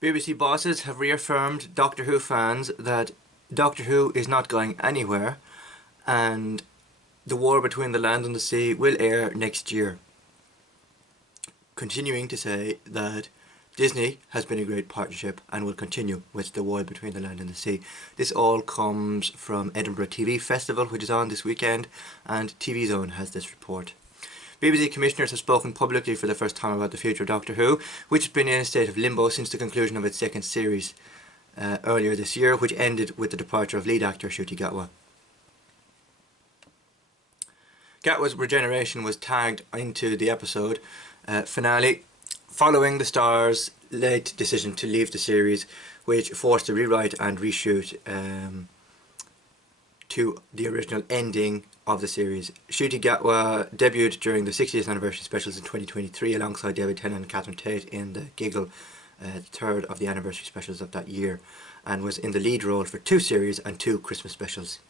BBC bosses have reaffirmed Doctor Who fans that Doctor Who is not going anywhere and The War Between the Land and the Sea will air next year. Continuing to say that Disney has been a great partnership and will continue with The War Between the Land and the Sea. This all comes from Edinburgh TV Festival, which is on this weekend, and TV Zone has this report. BBC commissioners have spoken publicly for the first time about the future of Doctor Who, which has been in a state of limbo since the conclusion of its second series earlier this year, which ended with the departure of lead actor Ncuti Gatwa. Gatwa's regeneration was tagged into the episode finale following the star's late decision to leave the series, which forced a rewrite and reshoot to the original ending of the series. Ncuti Gatwa debuted during the 60th anniversary specials in 2023 alongside David Tennant and Catherine Tate in the Giggle, third of the anniversary specials of that year, and was in the lead role for 2 series and 2 Christmas specials.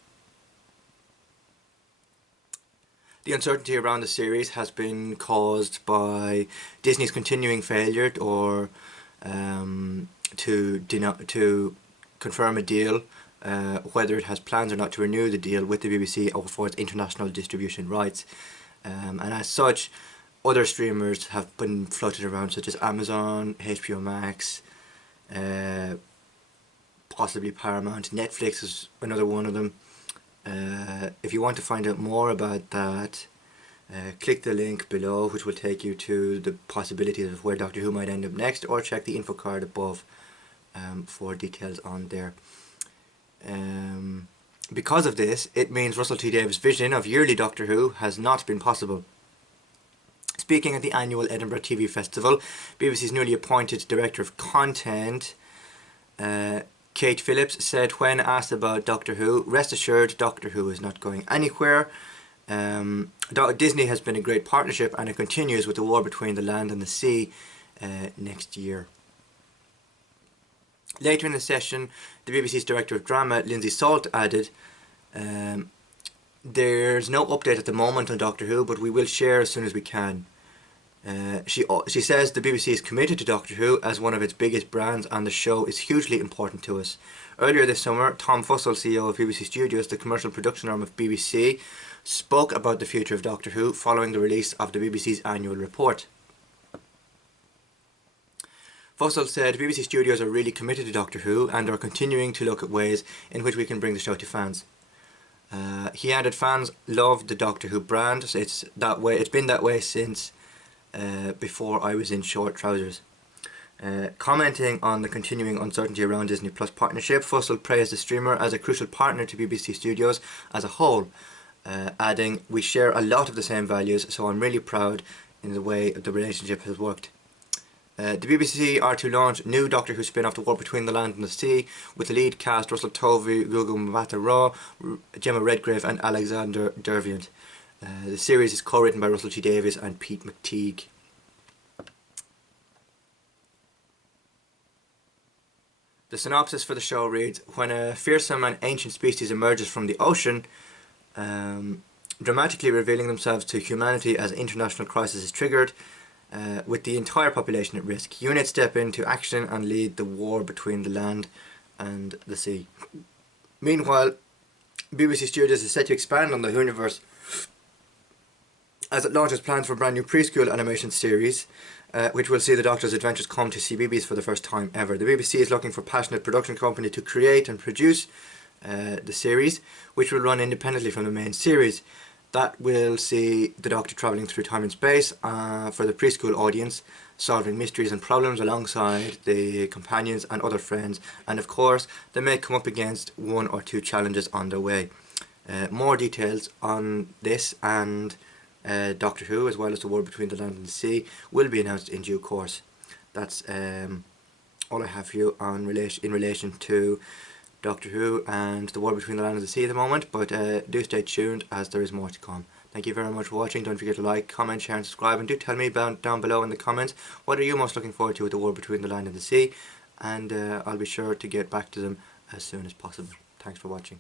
The uncertainty around the series has been caused by Disney's continuing failure to confirm a deal, whether it has plans or not to renew the deal with the BBC or for its international distribution rights. And as such, other streamers have been floated around, such as Amazon, HBO Max, possibly Paramount. Netflix is another one of them. If you want to find out more about that, click the link below, which will take you to the possibilities of where Doctor Who might end up next, or check the info card above for details on there. Because of this, it means Russell T Davies' vision of yearly Doctor Who has not been possible. Speaking at the annual Edinburgh TV Festival, BBC's newly appointed Director of Content, Phillips, said when asked about Doctor Who, "Rest assured, Doctor Who is not going anywhere. Disney has been a great partnership and it continues with The War Between the Land and the Sea next year." Later in the session, the BBC's Director of Drama, Lindsay Salt, added, "There's no update at the moment on Doctor Who, but we will share as soon as we can." She says the BBC is committed to Doctor Who as one of its biggest brands, and the show is hugely important to us. Earlier this summer, Tom Fussell, CEO of BBC Studios, the commercial production arm of BBC, spoke about the future of Doctor Who following the release of the BBC's annual report. Fussell said BBC Studios are really committed to Doctor Who and are continuing to look at ways in which we can bring the show to fans. He added, "Fans love the Doctor Who brand. It's been that way since before I was in short trousers." Commenting on the continuing uncertainty around Disney Plus partnership, Fussell praised the streamer as a crucial partner to BBC Studios as a whole, adding, "We share a lot of the same values, so I'm really proud in the way the relationship has worked." The BBC are to launch new Doctor Who spin-off The War Between the Land and the Sea, with the lead cast Russell T Davies, Gugu Mbatha-Raw, Gemma Redgrave and Alexander Derviant. The series is co-written by Russell T Davies and Pete McTeague. The synopsis for the show reads, "When a fearsome and ancient species emerges from the ocean, dramatically revealing themselves to humanity as an international crisis is triggered, with the entire population at risk, units step into action and lead the war between the land and the sea." Meanwhile, BBC Studios is set to expand on the universe as it launches plans for a brand new preschool animation series, which will see the Doctor's adventures come to CBeebies for the first time ever. The BBC is looking for a passionate production company to create and produce the series, which will run independently from the main series. That will see the Doctor travelling through time and space for the preschool audience, solving mysteries and problems alongside the companions and other friends, and of course they may come up against 1 or 2 challenges on their way. More details on this and Doctor Who, as well as The War Between the Land and the Sea, will be announced in due course. That's all I have for you in relation to Doctor Who and The War Between the Land and the Sea at the moment, but do stay tuned as there is more to come. Thank you very much for watching. Don't forget to like, comment, share and subscribe, and do tell me down below in the comments what are you most looking forward to with The War Between the Land and the Sea, and I'll be sure to get back to them as soon as possible. Thanks for watching.